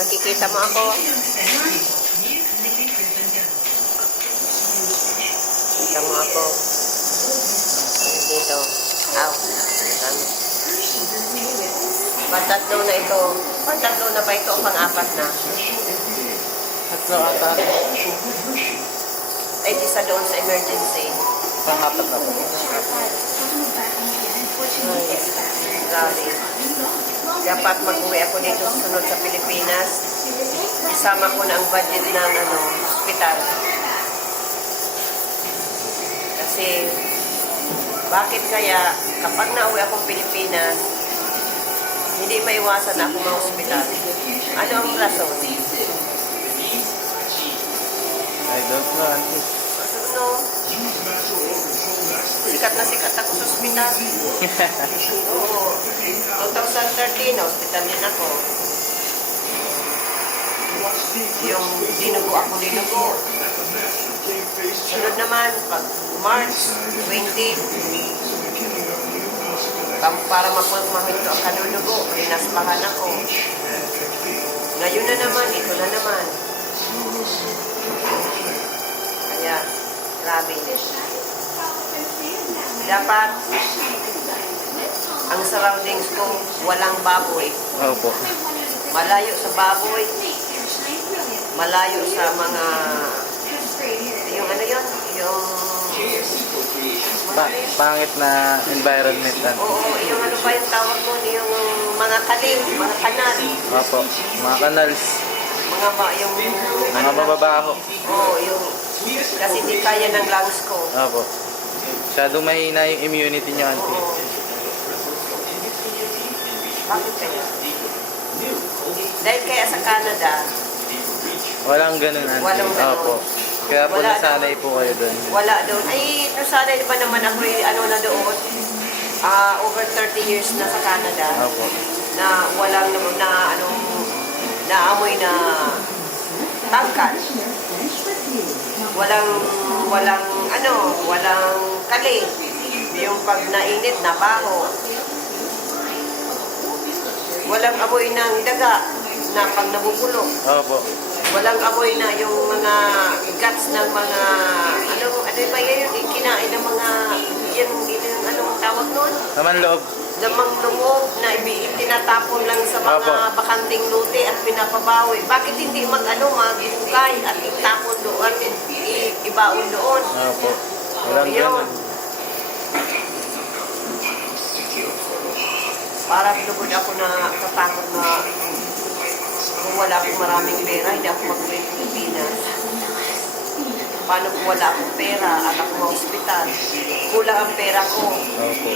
Nakikita mo ako? Kita mo ako? Dito. Aw. Pantatlo na ito. Pantatlo na ba ito o pang-apat na? Tatlo ata. Ay, isa doon sa emergency. Pang-apat na po. Ay, grabe. Dapat mag-uwi ako dito sunod sa Pilipinas. Isama ko na ang budget ng hospital. Kasi, bakit kaya kapag nauwi akong Pilipinas, hindi maiwasan na ako ma-hospital? Ano ang rason? I don't know, auntie. Ano? Sikat na sikat ako sa hospital. Oo. 2013, hospital din ako. Yung dinugo. Sunod naman, pag March 20, para mahinto ang kanunugo, linaspahan ako. Ngayon na naman, ito na naman. Kaya, grabe. Dapat, ang surroundings ko, walang baboy. Opo. Malayo sa baboy. Malayo sa mga, yung ano yun? Yung, Pangit na environment, auntie. oo, yung ano ba yung tawag mo? Yung mga kalim, mga kanal. Opo. Mga canals. Yung, Mga mababaho. oo, yung, kasi di kaya ng lungs ko. Opo. Masyadong mahina yung immunity niyo, auntie. Oo. Bakit kaya? Dahil kaya sa Canada, Walang ganun, auntie. Walang ganun. Opo. Kaya po Wala nasanay po kayo doon. wala doon. Ay, nasanay ba naman ako na doon? Over 30 years na sa Canada. Opo. Na walang naamoy na tangkal. Walang kali. Yung pag nainit na baho. Walang amoy ng daga na pag nabubulok. Opo. Walang amoy na yung mga guts ng mga, ano ba yan, yung kinain ng mga, anong tawag nun? Naman loob. Lamang loob na tinatapon lang sa mga Opo. bakanting lote at pinapabawi. Bakit hindi mag-hukay at itapon doon, ibaon doon? Opo. Walang Yun. ganun. Parang lubod ako na katakot na kung wala akong maraming pera, hindi ako mag-uwi ng Pilipinas. Paano kung wala akong pera at ako ma-hospital? Kulang ang pera ko. Opo.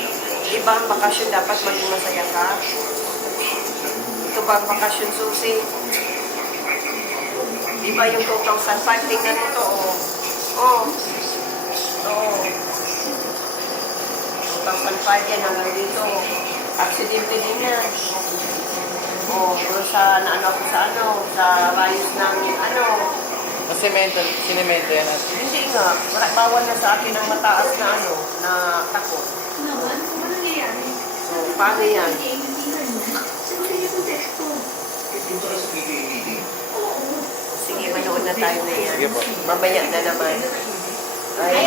Iba ang bakasyon, dapat maging masaya ka. Ito ba ang bakasyon, Susi? Iba yung 2005, tingnan mo to, oh. Oo. 2005 yan, hanggang dito. Aksidente din yan. Oh, sa rayos ng Sinemento yan, auntie. hindi nga, bawal na sa akin ang mataas na na takot. So, paano yan? Sige, manood na tayo na yan. Sige po. Mamaya na naman. Ay,